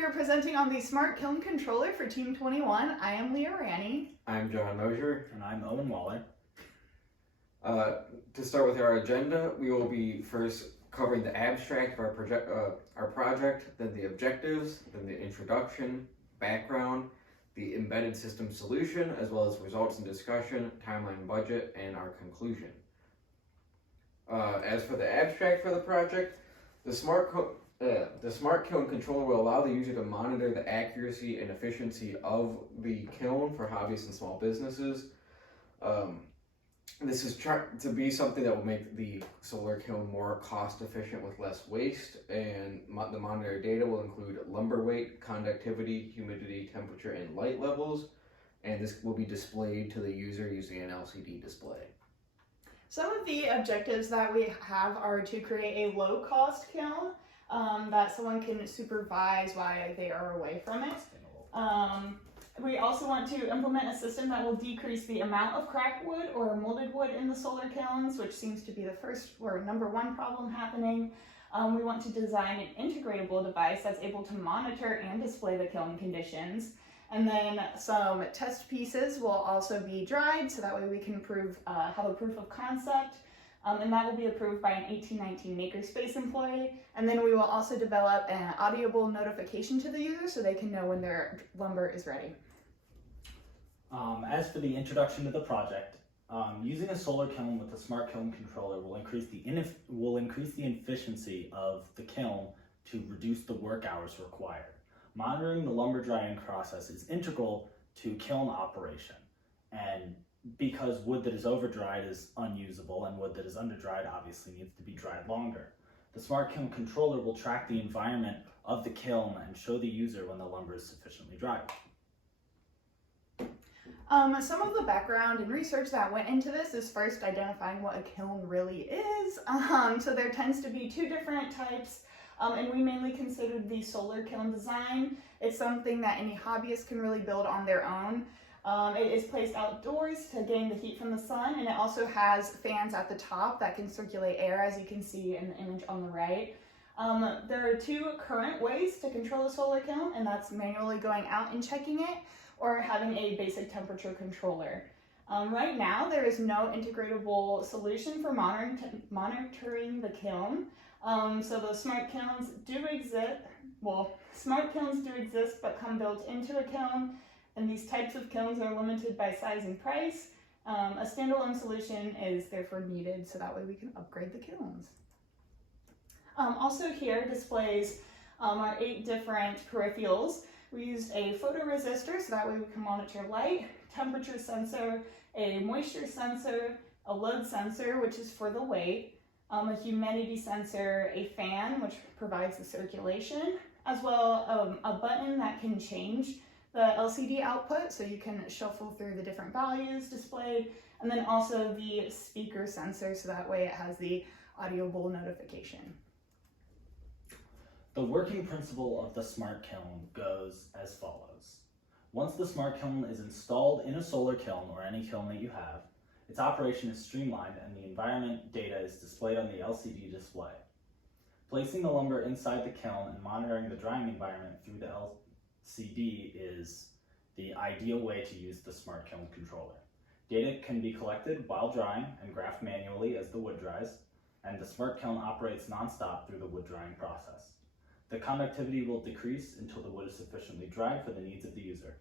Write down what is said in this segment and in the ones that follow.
we are presenting on the Smart Kiln Controller for Team 21. I am Leah Ranney. I'm John Mosier. And I'm Owen Waller. To start with our agenda, we will be first covering the abstract of our project, then the objectives, then the introduction, background, the embedded system solution, as well as results and discussion, timeline, budget, and our conclusion. As for the abstract for the project, the Smart Kiln Controller will allow the user to monitor the accuracy and efficiency of the kiln for hobbyists and small businesses. This is to be something that will make the solar kiln more cost efficient with less waste, and the monitored data will include lumber weight, conductivity, humidity, temperature, and light levels, and this will be displayed to the user using an LCD display. Some of the objectives that we have are to create a low-cost kiln that someone can supervise while they are away from it. We also want to implement a system that will decrease the amount of cracked wood or molded wood in the solar kilns, which seems to be the first or number one problem happening. We want to design an integratable device that's able to monitor and display the kiln conditions. And then some test pieces will also be dried, so that way we can have a proof of concept. And that will be approved by an 1819 makerspace employee. And then we will also develop an audible notification to the user so they can know when their lumber is ready. As for the introduction to the project, using a solar kiln with a Smart Kiln Controller will increase the efficiency of the kiln to reduce the work hours required. Monitoring the lumber drying process is integral to kiln operation, and because wood that is over dried is unusable and wood that is under dried obviously needs to be dried longer. The Smart Kiln Controller will track the environment of the kiln and show the user when the lumber is sufficiently dried. Some of the background and research that went into this is first identifying what a kiln really is. So there tends to be two different types, and we mainly considered the solar kiln design. It's something that any hobbyist can really build on their own. It is placed outdoors to gain the heat from the sun, and it also has fans at the top that can circulate air, as you can see in the image on the right. There are two current ways to control a solar kiln, and that's manually going out and checking it, or having a basic temperature controller. Right now, there is no integratable solution for monitoring the kiln. So the smart kilns do exist. Well, smart kilns do exist, but come built into a kiln. And these types of kilns are limited by size and price. A standalone solution is therefore needed, so that way we can upgrade the kilns. Also here displays our 8 different peripherals. We used a photoresistor, so that way we can monitor light, temperature sensor, a moisture sensor, a load sensor, which is for the weight, a humidity sensor, a fan, which provides the circulation, as well a button that can change the LCD output, so you can shuffle through the different values displayed, and then also the speaker sensor, so that way it has the audible notification. The working principle of the Smart Kiln goes as follows. Once the Smart Kiln is installed in a solar kiln or any kiln that you have, its operation is streamlined and the environment data is displayed on the LCD display. Placing the lumber inside the kiln and monitoring the drying environment through the LCD is the ideal way to use the Smart Kiln Controller. Data can be collected while drying and graphed manually as the wood dries, and the Smart Kiln operates non-stop through the wood drying process. The conductivity will decrease until the wood is sufficiently dried for the needs of the user.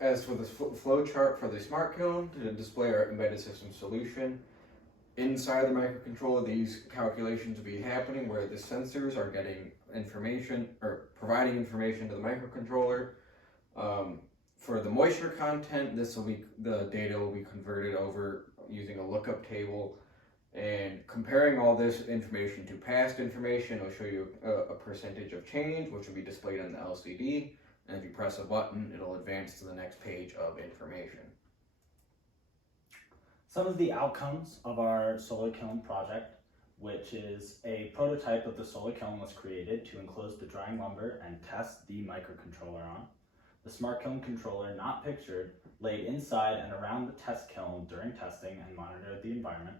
As for the flow chart for the Smart Kiln, to display our embedded system solution, inside the microcontroller, these calculations will be happening where the sensors are getting information or providing information to the microcontroller. For the moisture content, the data will be converted over using a lookup table, and comparing all this information to past information, it'll show you a percentage of change, which will be displayed on the LCD. And if you press a button, it'll advance to the next page of information. Some of the outcomes of our solar kiln project, which is a prototype of the solar kiln, was created to enclose the drying lumber and test the microcontroller on. The Smart Kiln Controller, not pictured, laid inside and around the test kiln during testing and monitored the environment.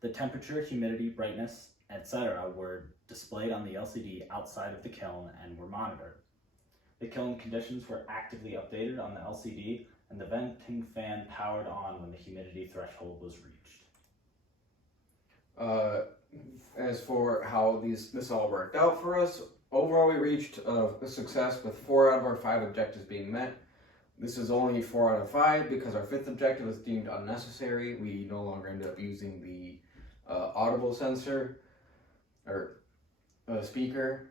The temperature, humidity, brightness, etc., were displayed on the LCD outside of the kiln and were monitored. The kiln conditions were actively updated on the LCD, and the venting fan powered on when the humidity threshold was reached. As for how this all worked out for us, overall we reached a success with 4 out of our 5 objectives being met. This is only 4 out of 5 because our 5th objective was deemed unnecessary. We no longer ended up using the audible sensor or speaker.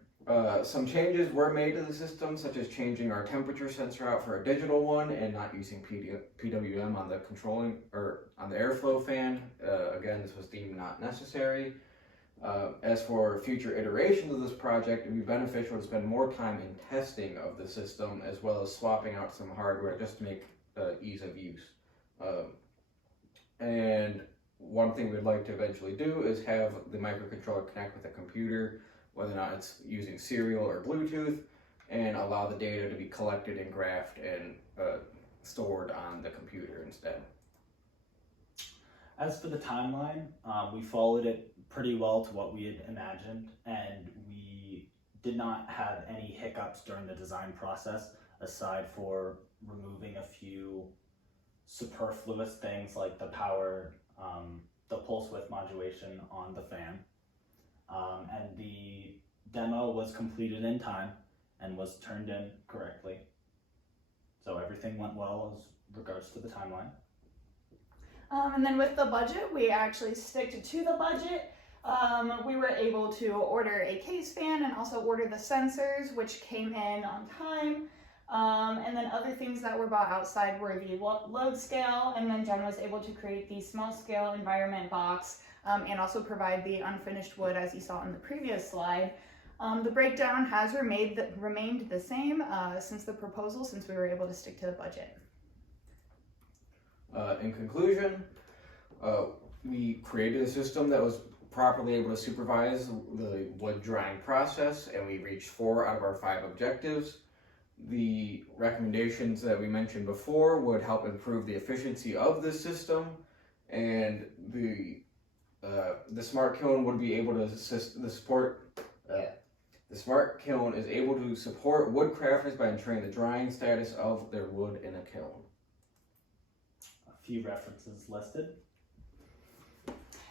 Some changes were made to the system, such as changing our temperature sensor out for a digital one and not using PWM on the controlling or on the airflow fan. Again, this was deemed not necessary. As for future iterations of this project, it would be beneficial to spend more time in testing of the system as well as swapping out some hardware just to make ease of use. And one thing we'd like to eventually do is have the microcontroller connect with a computer, whether or not it's using serial or Bluetooth, and allow the data to be collected and graphed and stored on the computer instead. As for the timeline, we followed it pretty well to what we had imagined, and we did not have any hiccups during the design process aside for removing a few superfluous things like the power, the pulse width modulation on the fan. And the demo was completed in time and was turned in correctly. So everything went well as regards to the timeline. And then with the budget, we actually stick to the budget. We were able to order a case fan and also order the sensors, which came in on time. And then other things that were bought outside were the load scale, and then Jen was able to create the small scale environment box and also provide the unfinished wood as you saw in the previous slide. The breakdown has remained the same since the proposal, since we were able to stick to the budget. In conclusion, we created a system that was properly able to supervise the wood drying process, and we reached 4 out of our 5 objectives. The recommendations that we mentioned before would help improve the efficiency of this system, and the smart kiln would be able to the smart kiln is able to support wood crafters by ensuring the drying status of their wood in a kiln. A few references listed.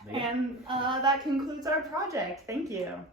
And that concludes our project. Thank you.